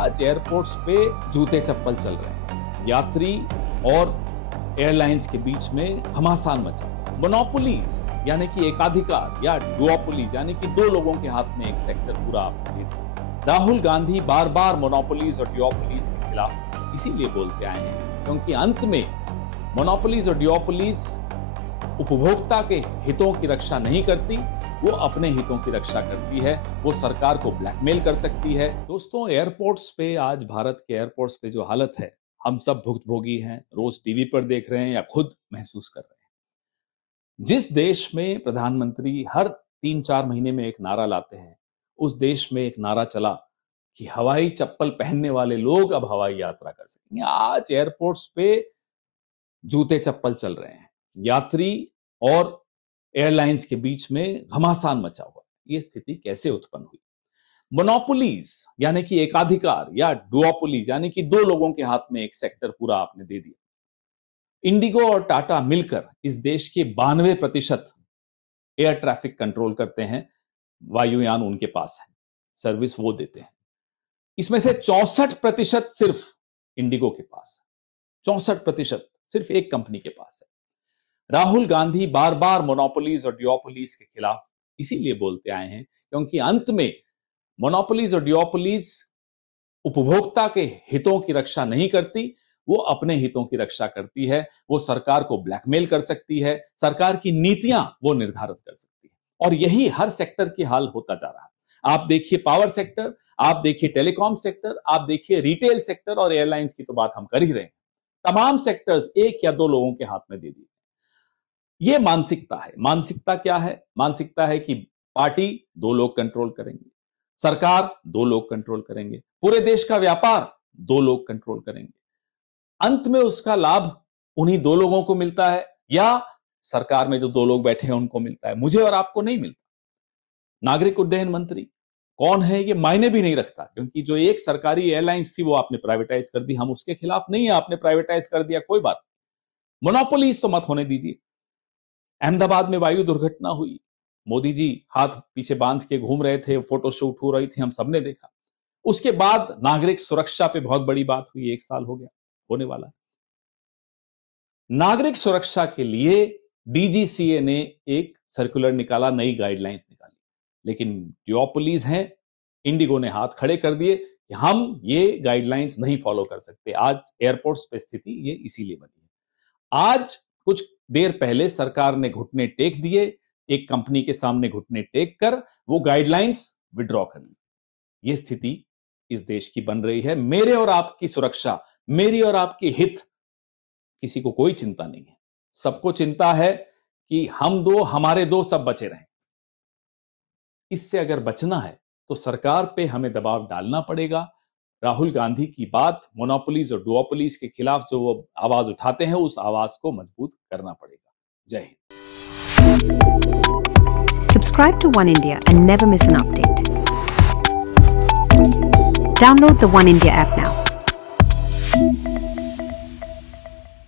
आज एयरपोर्ट्स पे जूते चप्पल चल रहे हैं। यात्री और एयरलाइंस के बीच में घमासान मचा। मोनोपोलीज यानी कि एकाधिकार या डुओपोलीज यानी कि दो लोगों के हाथ में एक सेक्टर पूरा आपने दे दिया। राहुल गांधी बार बार मोनोपोलीज और डुओपोलीज के खिलाफ इसीलिए बोलते आए हैं क्योंकि अंत में मोनोपोलीज और डुओपोलीज उपभोक्ता के हितों की रक्षा नहीं करती, वो अपने हितों की रक्षा करती है, वो सरकार को ब्लैकमेल कर सकती है। दोस्तों, एयरपोर्ट्स पे आज भारत के एयरपोर्ट्स पे जो हालत है, हम सब भुक्तभोगी हैं, रोज टीवी पर देख रहे हैं या खुद महसूस कर रहे हैं। जिस देश में प्रधानमंत्री हर 3-4 महीने में एक नारा लाते हैं, उस देश में एक नारा चला कि हवाई चप्पल पहनने वाले लोग अब हवाई यात्रा कर सकेंगे। आज एयरपोर्ट्स पे जूते चप्पल चल रहे हैं। यात्री और एयरलाइंस के बीच में घमासान मचा हुआ। ये स्थिति कैसे उत्पन्न हुई? मोनोपोलीज यानी कि एकाधिकार या डुओपोलीज यानी कि दो लोगों के हाथ में एक सेक्टर पूरा आपने दे दिया। इंडिगो और टाटा मिलकर इस देश के 92% एयर ट्रैफिक कंट्रोल करते हैं। वायुयान उनके पास है, सर्विस वो देते हैं। इसमें से 64% सिर्फ इंडिगो के पास है। 64% सिर्फ एक कंपनी के पास है। राहुल गांधी बार बार मोनोपोलीज और डुओपोलीज के खिलाफ इसीलिए बोलते आए हैं क्योंकि अंत में मोनोपोलीज और डुओपोलीज उपभोक्ता के हितों की रक्षा नहीं करती, वो अपने हितों की रक्षा करती है, वो सरकार को ब्लैकमेल कर सकती है, सरकार की नीतियां वो निर्धारित कर सकती है। और यही हर सेक्टर की हाल होता जा रहा है। आप देखिए पावर सेक्टर, आप देखिए टेलीकॉम सेक्टर, आप देखिए रिटेल सेक्टर और एयरलाइंस की तो बात हम कर ही रहे हैं। तमाम सेक्टर्स एक या दो लोगों के हाथ में दे दिए। ये मानसिकता है। मानसिकता क्या है? मानसिकता है कि पार्टी दो लोग कंट्रोल करेंगे, सरकार दो लोग कंट्रोल करेंगे, पूरे देश का व्यापार दो लोग कंट्रोल करेंगे। अंत में उसका लाभ उन्हीं दो लोगों को मिलता है या सरकार में जो दो लोग बैठे हैं उनको मिलता है, मुझे और आपको नहीं मिलता। नागरिक उड्डयन मंत्री कौन है ये मायने भी नहीं रखता, क्योंकि जो एक सरकारी एयरलाइंस थी वो आपने प्राइवेटाइज कर दी। हम उसके खिलाफ नहीं है, आपने प्राइवेटाइज कर दिया, कोई बात। मोनोपोलीज तो मत होने दीजिए। अहमदाबाद में वायु दुर्घटना हुई, मोदी जी हाथ पीछे बांध के घूम रहे थे, फोटो शूट हो रही थी, हम सबने देखा। उसके बाद नागरिक सुरक्षा पे बहुत बड़ी बात हुई, 1 साल हो गया, होने वाला है। नागरिक सुरक्षा के लिए डीजीसीए ने एक सर्कुलर निकाला, नई गाइडलाइंस निकाली, लेकिन डुओपोलीज हैं, इंडिगो ने हाथ खड़े कर दिए कि हम ये गाइडलाइंस नहीं फॉलो कर सकते। आज एयरपोर्ट्स पे स्थिति ये इसीलिए बनी है। आज कुछ देर पहले सरकार ने घुटने टेक दिए, एक कंपनी के सामने घुटने टेक कर वो गाइडलाइंस विड्रॉ कर ली। ये स्थिति इस देश की बन रही है। मेरे और आपकी सुरक्षा, मेरी और आपकी हित किसी को कोई चिंता नहीं है। सबको चिंता है कि हम दो, हमारे दो, सब बचे रहें। इससे अगर बचना है तो सरकार पे हमें दबाव डालना पड़ेगा। राहुल गांधी की बात, मोनोपोलीज और डुओपोलीज के खिलाफ जो वो आवाज उठाते हैं, उस आवाज को मजबूत करना पड़ेगा। जय Hind. Subscribe to One India and never miss an update. Download the One India app now.